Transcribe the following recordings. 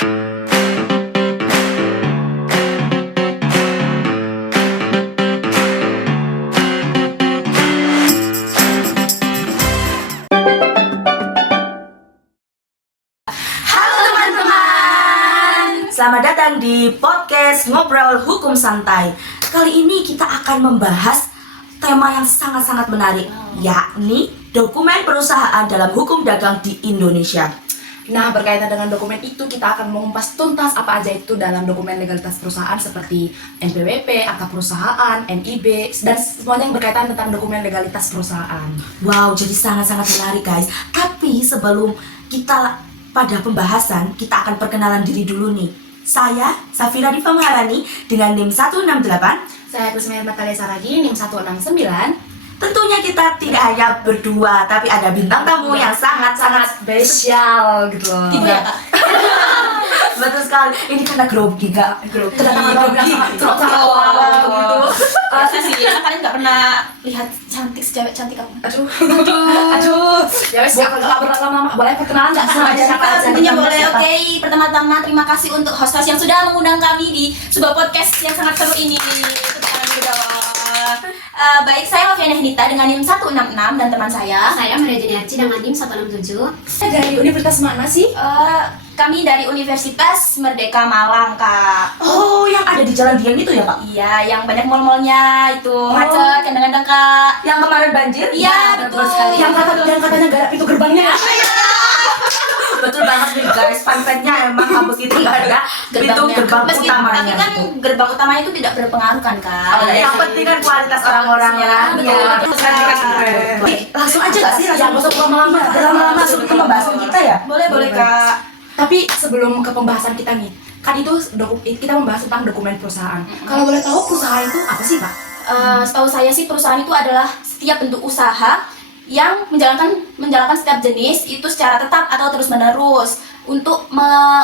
Selamat datang di podcast Ngobrol Hukum Santai. Kali ini kita akan membahas tema yang sangat-sangat menarik, yakni dokumen perusahaan dalam hukum dagang di Indonesia. Nah, berkaitan dengan dokumen itu, kita akan mengupas tuntas apa aja itu dalam dokumen legalitas perusahaan seperti NPWP, akta perusahaan, NIB, dan semuanya yang berkaitan tentang dokumen legalitas perusahaan. Wow, jadi sangat-sangat menarik guys. Tapi sebelum kita pada pembahasan, kita akan perkenalan diri dulu nih. Saya, Safira Diva Maharani dengan NIM 168. Saya Kusmir Matalia Saragi, NIM 169. Tentunya kita tidak hanya berdua, tapi ada bintang tamu yang sangat-sangat spesial gitu loh. Tiga. Betul sekali. Ini karena grogi kak. Kedatangan grogi. Gitu. Saya sih, kalian nggak pernah lihat cantik cewek cantik aku. Aduh. Ya wes, nggak berlama-lama. Boleh perkenalan nggak sama aja? Tentunya boleh. Oke, pertama-tama terima kasih untuk host yang sudah mengundang kami di sebuah podcast yang sangat seru ini. Baik, saya Alfiana Hendita dengan NIM 166 dan teman saya. Saya Maria Jeniarci dengan NIM 167. Dari universitas mana sih? Kami dari Universitas Merdeka Malang, Kak. Oh, yang ada di Jalan Dieng itu ya kak? Iya, yang banyak mall-mallnya itu macet, kadang-kadang Kak. Yang kemarin banjir? Iya, betul sekali. Yang katanya garap pintu gerbangnya. Betul banget nih guys, fun fact-nya emang kampus itu nggak ada pintu gerbang utamanya. Tapi kan gerbang utamanya itu tidak berpengaruh kan, Kak. Yang penting kan kualitas orang-orangnya. Langsung aja nggak sih? Langsung masuk lama-lama masuk ke pembahasan kita ya? Boleh Kak. Tapi sebelum ke pembahasan kita nih, kan itu kita membahas tentang dokumen perusahaan. Kalau boleh tahu perusahaan itu apa sih, Pak? Setahu saya sih perusahaan itu adalah setiap bentuk usaha yang menjalankan setiap jenis itu secara tetap atau terus menerus untuk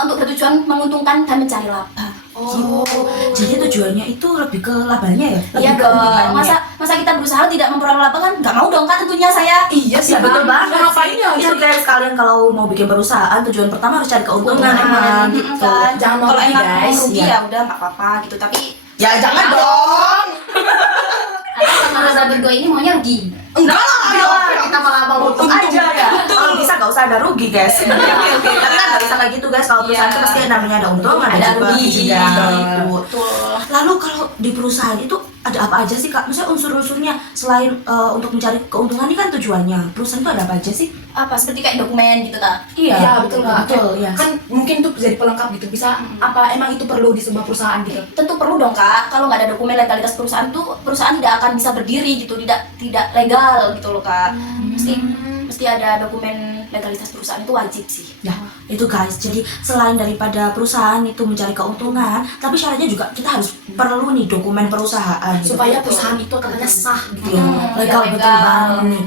bertujuan menguntungkan dan mencari laba. Oh, jadi tujuannya itu lebih ke labanya ya? Iya dong. Masa kita berusaha tidak memperoleh laba kan? Nggak mau dong Kak tentunya saya. Iya sih, betul banget. Ngapain ya? Iya guys, kalian kalau mau bikin perusahaan tujuan pertama harus cari keuntungan emang gitu. Kan? Jangan mau Kalau rugi, emang guys. rugi Iya. ya udah nggak apa-apa gitu. Tapi Ya jangan dong. Atau teman berdua ini maunya rugi. Enggak lah, kita malah mau untung aja ya. Kalau bisa nggak usah ada rugi guys. Oke. Tapi kan nggak bisa kayak gitu guys. Kalau perusahaan itu pasti namanya ada untung, ada rugi juga. Gitu. Lalu kalau di perusahaan itu ada apa aja sih kak? Maksudnya unsur-unsurnya selain untuk mencari keuntungan ini kan tujuannya. Perusahaan itu ada apa aja sih? apa seperti kayak dokumen gitu tak? Iya, betul Kak. Betul ya. Kan mungkin itu jadi pelengkap gitu. Bisa apa emang itu perlu di sebuah perusahaan gitu? Tentu perlu dong Kak. Kalau nggak ada dokumen legalitas perusahaan tuh perusahaan tidak akan bisa berdiri gitu, tidak legal gitu loh Kak. Mesti ada dokumen legalitas perusahaan itu wajib sih. Ya, itu guys. Jadi selain daripada perusahaan itu mencari keuntungan, tapi syaratnya juga kita harus perlu nih dokumen perusahaan gitu. Supaya perusahaan itu katanya sah gitu ya. Legal, ya, betul banget nih.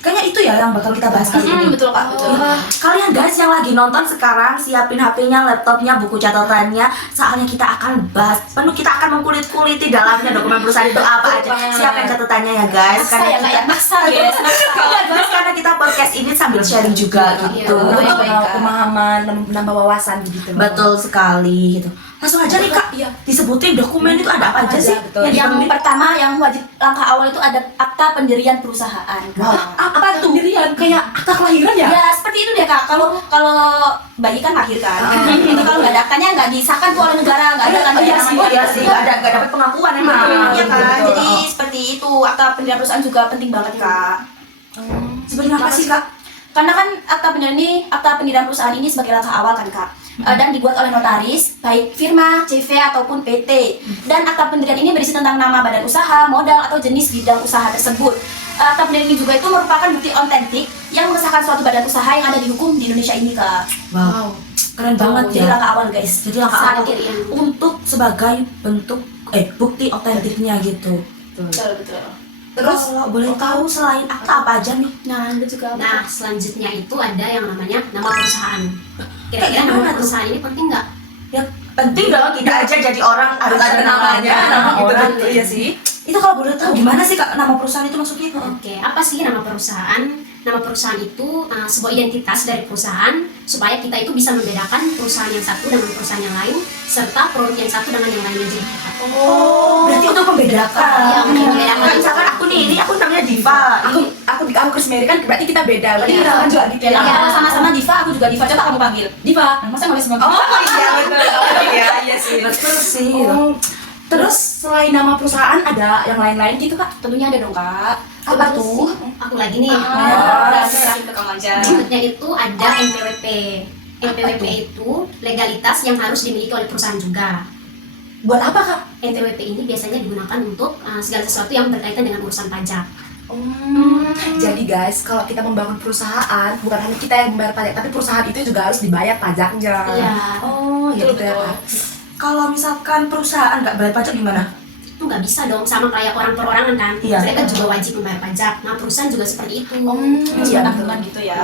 Kayaknya itu ya yang bakal kita bahas kali ini. Betul Kak, betul. Kalian guys yang lagi nonton sekarang, siapin HP-nya, laptopnya, buku catatannya. Soalnya kita akan bahas penuh, kita akan mengkulit-kuliti dalamnya dokumen perusahaan itu apa aja. Siapin catatannya ya guys. Maksa ya Kak, maksa guys. Iya guys, karena kita podcast ini sambil sharing juga gitu. Iya, Untuk pemahaman, menambah wawasan gitu. Betul sekali gitu. Langsung aja nih Kak, disebutin dokumen itu ada apa aja sih? Betul. Yang pertama yang wajib langkah awal itu ada akta pendirian perusahaan. Wah, Apa itu pendirian? Kayak akta kelahiran ya? Ya seperti itu deh Kak. Kalau bayi kan lahir kan. Itu kalau nggak ada aktanya nggak disahkan tuh oleh negara, nggak ada kan. iya sih, nggak dapat pengakuan emang. Iya kan. Betul. Jadi seperti itu akta pendirian perusahaan juga penting banget Kak. Sebenarnya apa sih Kak? Karena kan akta pendirian perusahaan ini sebagai langkah awal kan Kak. Dan dibuat oleh notaris, baik firma, CV ataupun PT. Dan akta pendirian ini berisi tentang nama badan usaha, modal atau jenis bidang usaha tersebut. Akta pendirian ini juga itu merupakan bukti otentik yang mengesahkan suatu badan usaha yang ada di hukum di Indonesia ini Kak. Wow, keren banget Jadi ya. langkah awal guys. Jadi langkah awal Sakit ya. untuk sebagai bentuk bukti otentiknya gitu. Betul. Terus kalau boleh tahu selain akta apa aja nih? Nah itu juga. Nah, selanjutnya itu ada yang namanya nama perusahaan. Kira-kira Kayak nama gimana tuh? perusahaan ini penting nggak? Ya penting dong, kita aja jadi orang harus ada namanya, nama orang. Iya sih. Itu kalau boleh tahu gimana sih Kak nama perusahaan itu maksudnya? Oke, apa sih nama perusahaan? Nama perusahaan itu sebuah identitas dari perusahaan supaya kita itu bisa membedakan perusahaan yang satu dengan perusahaan yang lain serta produk yang satu dengan yang lainnya juga. Berarti untuk membedakan. Iya, untuk membedakan. Kayak misalkan aku nih, ini aku namanya Diva. Aku Krismeri kan berarti kita beda. Berarti Iya. kita kan juga gitu ya. Ya, kalau sama-sama Diva, aku juga Diva. Coba kamu panggil Diva. Masa nulis semua? Oh iya betul. Oh iya sih. Betul sih. Oh, terus selain nama perusahaan ada yang lain-lain gitu kak? Tentunya ada dong kak. Apa tuh? Aku lagi nih. Terakhir ke kamu aja. Berikutnya itu ada NPWP. NPWP itu legalitas yang harus dimiliki oleh perusahaan juga. Buat apa kak? NPWP ini biasanya digunakan untuk segala sesuatu yang berkaitan dengan urusan pajak. Jadi guys, kalau kita membangun perusahaan, bukan hanya kita yang membayar pajak, tapi perusahaan itu juga harus dibayar pajaknya. Iya. Oh, gitu ya. Betul. Kak. Kalau misalkan perusahaan nggak bayar pajak gimana? Itu nggak bisa dong, sama kayak orang perorangan kan. Iya. Mereka juga wajib membayar pajak. Nah, perusahaan juga seperti itu. Iya, Tanggungan gitu ya.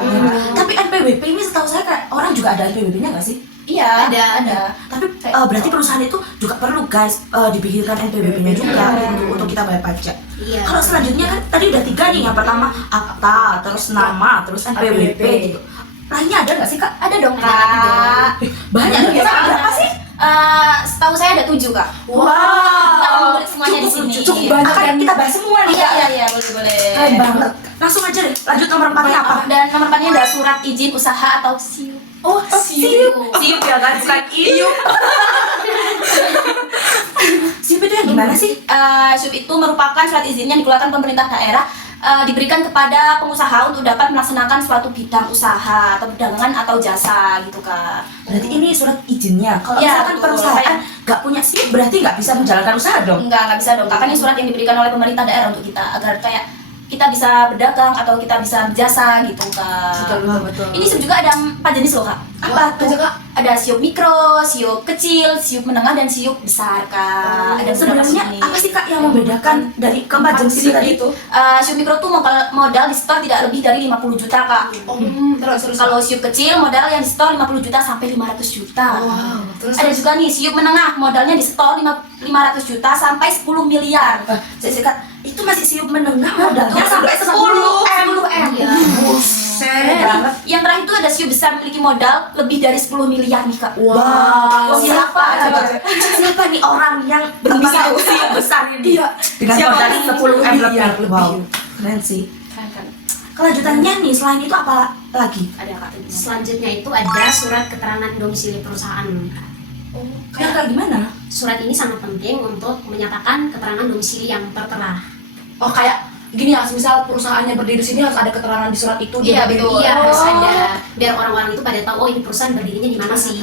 Tapi NPWP ini setahu saya kan orang juga ada NPWP-nya nggak sih? Iya, Ada. Tapi berarti perusahaan itu juga perlu guys dipikirkan NPWP-nya juga untuk kita bayar pajak. Iya. Kalau selanjutnya kan tadi udah 3 nih, yang pertama akta, terus nama, terus NPWP gitu. Lainnya ada nggak sih kak? ada dong Ada lagi kak. Banyak Ada biasa dong. berapa sih? Setahu saya ada 7 kak. Kita kumpulin semuanya di sini. cukup banyak. Akan kita bahas semua nih. Iya Kak. iya iya boleh. Keren banget. Langsung aja deh. Lanjut nomor 4-nya apa? Dan nomor 4-nya ada surat izin usaha atau SIUP. Oh, siup. Siup ya kan, bukan iup. Siup itu yang gimana sih? SIUP itu merupakan surat izin yang dikeluarkan pemerintah daerah diberikan kepada pengusaha untuk dapat melaksanakan suatu bidang usaha atau perdagangan atau jasa gitu kak. Berarti ini surat izinnya. Kalau Iya, misalkan betul. perusahaan nggak punya siup, berarti nggak bisa menjalankan usaha dong. Nggak bisa dong kak, kan ini surat yang diberikan oleh pemerintah daerah untuk kita agar kayak kita bisa berdagang atau kita bisa berjasa gitu kak. Betul. Ini SIUP juga ada 4 jenis loh kak. Apa tuh? Kak? Ada SIUP mikro, SIUP kecil, SIUP menengah, dan SIUP besar kak. Ada beberapa Sebenarnya jenis. apa sih kak yang membedakan dari keempat jenis itu tadi? SIUP mikro tuh modal di store tidak lebih dari 50 juta kak. Terus Kalau SIUP kecil modal yang di store 50 juta sampai 500 juta. terus Ada juga nih SIUP menengah modalnya di store 500 juta sampai 10 miliar. Kak, itu masih siup menengah modalnya sampai 10 M. Iya. Buset banget. Yang terakhir itu ada SIUP besar memiliki modal lebih dari 10 miliar nih kak. Wow, Siapa coba? Siapa nih orang yang Bisa siup besar ini? Iya. Dengan Siapa? modal 10 M Miliar lebih. lebih. Wow, keren sih. Keren kan? Kelanjutannya nih, selain itu apa lagi? Ada kak. Selanjutnya itu ada surat keterangan domisili perusahaan. Yang kayak gimana? Surat ini sangat penting untuk menyatakan keterangan domisili yang tertera. Oh kayak gini ya, misal perusahaannya berdiri di sini harus ada keterangan di surat itu. Iya, dia berdiri. betul. Iya, Oh. harus ada biar orang-orang itu pada tahu oh ini perusahaan berdirinya di mana sih.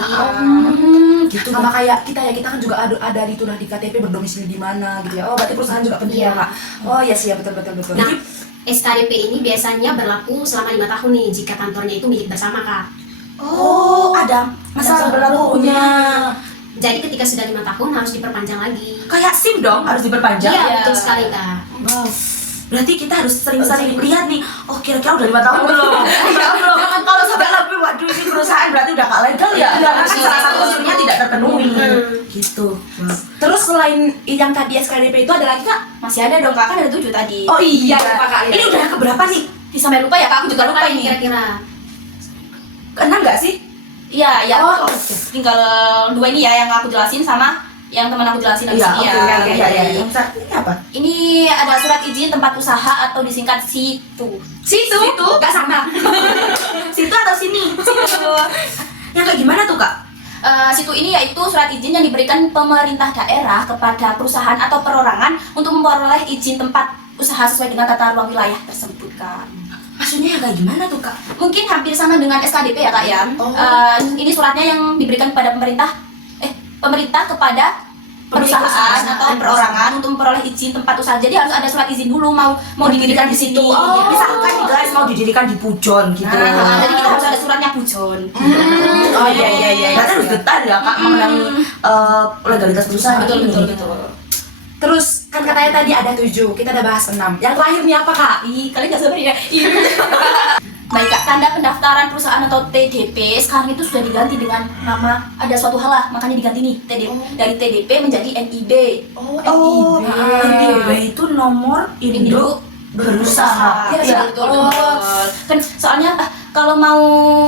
Gitu. Sama kayak kita kan juga ada di tuh di KTP berdomisili di mana gitu ya. Oh berarti perusahaan juga penting Iya. ya kak. Oh iya sih ya betul. Nah, SKDP ini biasanya berlaku selama 5 tahun nih jika kantornya itu milik bersama kak. Oh, ada masa berlakunya. Jadi ketika sudah 5 tahun harus diperpanjang lagi. Kayak SIM dong, harus diperpanjang. Iya, Iya. betul sekali kak. Wow. Berarti kita harus sering-sering lihat nih. Oh, kira-kira udah 5 tahun belum? Belum. Kalau sampai lebih, waduh ini perusahaan berarti udah gak legal ya. Karena kan salah satu unsurnya tidak terpenuhi. Gitu. Wow. Terus selain yang tadi SKDP itu ada lagi kak? Masih ada dong kak, kan ada 7 tadi. Oh iya, lupa, Kak. ini udah keberapa nih? Sampai lupa ya kak, aku juga lupa ini. Kira-kira. Keenam nggak sih? Iya, ya. Oh. Tinggal 2 ini ya yang aku jelasin sama yang teman aku jelasin abis ini ya. oke. Jadi, Yang satu ini apa? Ini ada surat izin tempat usaha atau disingkat SITU. Situ? Gak sama. Situ atau sini? Situ. Yang kayak gimana tuh kak? SITU ini yaitu surat izin yang diberikan pemerintah daerah kepada perusahaan atau perorangan untuk memperoleh izin tempat usaha sesuai dengan tata ruang wilayah tersebut kak. Maksudnya yang kayak gimana tuh kak? Mungkin hampir sama dengan SKDP ya kak ya. Oh. Ini suratnya yang diberikan kepada pemerintah kepada perusahaan atau perorangan untuk memperoleh izin tempat usaha. Jadi harus ada surat izin dulu mau didirikan di situ. Oh, misalkan nih guys mau didirikan di Pujon gitu. Jadi kita harus ada suratnya Pujon. Oh iya. Berarti harus detail ya kak mengenai legalitas perusahaan. Betul. Terus kan katanya tadi ada 7, kita udah bahas 6. Yang terakhir nih apa kak? Ih, kalian nggak sabar ya? Baik kak, tanda pendaftaran perusahaan atau TDP sekarang itu sudah diganti dengan nama ada suatu hal lah, makanya diganti nih dari TDP menjadi NIB. Oh, NIB itu nomor induk berusaha. Iya betul. Kan soalnya kalau mau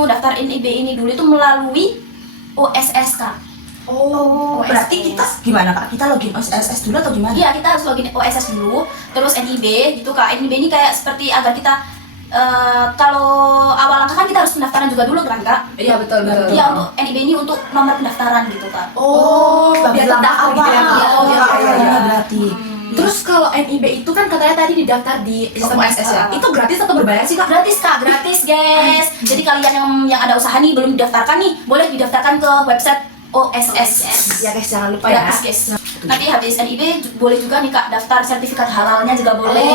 daftar NIB ini dulu itu melalui OSS Kak. Oh, berarti kita gimana Kak? Kita login OSS dulu atau gimana? Iya, kita harus login OSS dulu, terus NIB gitu Kak. NIB ini kayak seperti agar kita kalau awal langkah kan kita harus pendaftaran juga dulu kan Kak? Iya betul. Iya, untuk NIB ini untuk nomor pendaftaran gitu Kak. Oh, biar terdaftar gitu ya. Iya, Oh, iya, iya. Berarti. Terus kalau NIB itu kan katanya tadi didaftar di sistem OSS ya. Itu gratis atau berbayar sih Kak? Gratis Kak, gratis guys. Jadi kalian yang ada usaha nih belum didaftarkan nih, boleh didaftarkan ke website OSS. Ya guys, jangan lupa ya. Gratis guys. Nanti habis NIB boleh juga nih Kak daftar sertifikat halalnya juga boleh.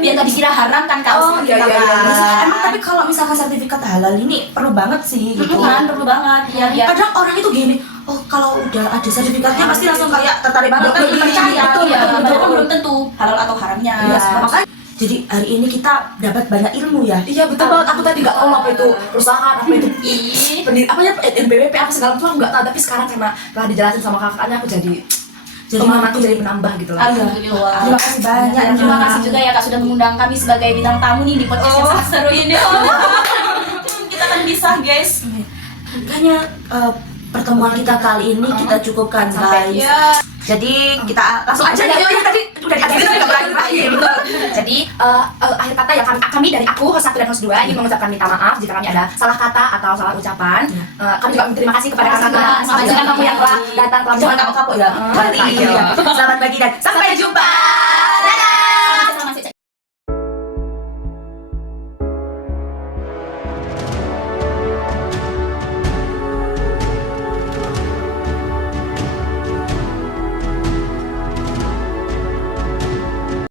Biar nggak dikira haram kan Kak. Oh, iya, iya, iya. Emang tapi kalau misalkan sertifikat halal ini perlu banget sih gitu. Kan perlu banget. Iya, iya. Kadang orang itu gini, oh kalau udah ada sertifikatnya pasti langsung kayak tertarik banget kan, percaya. Betul, Iya, padahal kan belum tentu halal atau haramnya. Iya, makanya jadi hari ini kita dapat banyak ilmu ya. Iya betul banget. Aku tadi nggak tahu apa itu perusahaan, apa itu apa ya NPWP apa segala macam aku nggak tahu. Tapi sekarang karena telah dijelasin sama kakaknya aku jadi pemahaman aku jadi menambah gitu lah. Alhamdulillah. Terima kasih banyak. Terima kasih juga ya Kak sudah mengundang kami sebagai bintang tamu nih di podcast yang sangat seru ini. Kita kan bisa guys. Kayaknya pertemuan kita kali ini kita cukupkan guys. Jadi kita langsung aja ya. Tadi udah dikasih berakhir. Jadi akhir kata yang kami dari aku host 1 dan host 2 ingin mengucapkan minta maaf jika kami ada salah kata atau salah ucapan. Kami juga berterima kasih kepada kakak sama kamu yang telah datang telah Jangan kapok-kapok ya. Selamat pagi dan sampai jumpa.